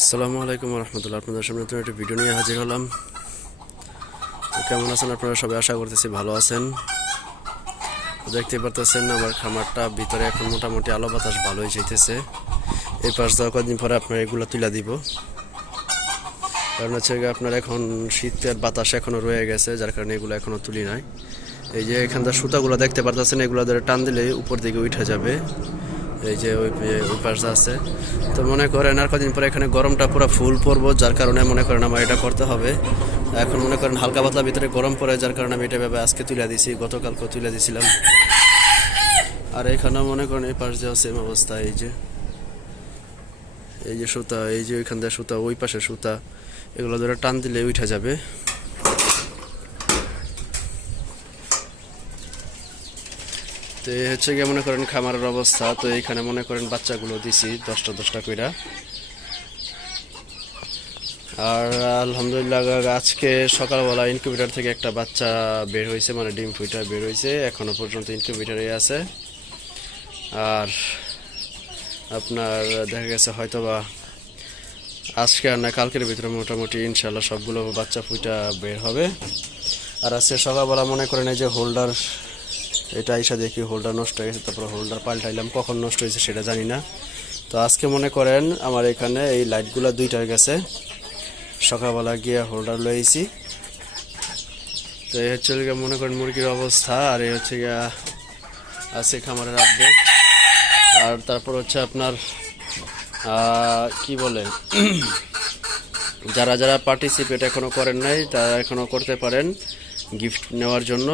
আসসালামু আলাইকুম রহমতুল্লাহ। আপনাদের সামনে নতুন একটা ভিডিও নিয়ে হাজির হলাম। তো কেমন আছেন আপনারা সবাই? আশা করতেছি ভালো আছেন। দেখতে পারতেছেন আমার খামারটা ভিতরে এখন মোটামুটি আলো বাতাস ভালোই যাইতেছে। এই পাশ দেওয়া কদিন পরে আপনার এগুলো তুলে দিব, কারণ হচ্ছে আপনার এখন শীতের বাতাস এখনো রয়ে গেছে, যার কারণে এগুলো এখনো তুলি নাই। এই যে এখানকার সুতাগুলো দেখতে পারতেছেন, এগুলো ধরে টান দিলে উপর দিকে উঠে যাবে। এই যে ওই পাশে আছে। তো মনে করেন আর কদিন পরে এখানে গরমটা পুরো ফুল পড়বো, যার কারণে মনে করেন আমার এটা করতে হবে। এখন মনে করেন হালকা পাতলা ভিতরে গরম পড়ে, যার কারণে আমি এটা ভেবে আজকে তুলে দিছি, গতকালকে তুলে দিছিলাম। আর এখানে মনে করেন এই পাশ দেওয়া সেম অবস্থা। এই যে সুতা, এই যে ওইখান দিয়ে সুতা, ওই পাশে সুতা, এগুলো ধরে টান দিলে উঠে যাবে। তো এই হচ্ছে গিয়ে মনে করেন খামারের অবস্থা। তো এইখানে মনে করেন বাচ্চাগুলো দিছি 10টা কইরা। আর আলহামদুলিল্লাহ আজকে সকালবেলা ইনকিউবেটর থেকে একটা বাচ্চা বের হয়েছে, মানে ডিম ফুইটা বের হয়েছে, এখনো পর্যন্ত ইনকিউবেটরে আছে। আর আপনার দেখা গেছে হয়তোবা আজকে আর না কালকের ভিতরে মোটামুটি ইনশাল্লাহ সবগুলো বাচ্চা ফুইটা বের হবে। আর আজকে সকালবেলা মনে করেন এই যে হোল্ডার, এটা আইসা দেখি হোল্ডার নষ্ট হয়ে গেছে, তারপরে হোল্ডার পাল্টাইলাম, কখন নষ্ট হয়েছে সেটা জানি না। তো আজকে মনে করেন আমার এখানে এই লাইটগুলো দুইটার গেছে, সকালবেলা গিয়ে হোল্ডার লইছি। তো এই হচ্ছে মনে করেন মুরগির অবস্থা। আর এই হচ্ছে গিয়া আছে খামারের আপডেট। আর তারপর হচ্ছে আপনার কি বলে যারা যারা পার্টিসিপেট এখনো করেন নাই তারা এখনো করতে পারেন গিফট নেওয়ার জন্য।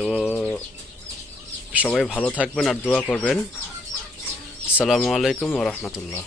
তো সবাই ভালো থাকবেন আর দোয়া করবেন। আসসালামু আলাইকুম ওয়া রাহমাতুল্লাহ।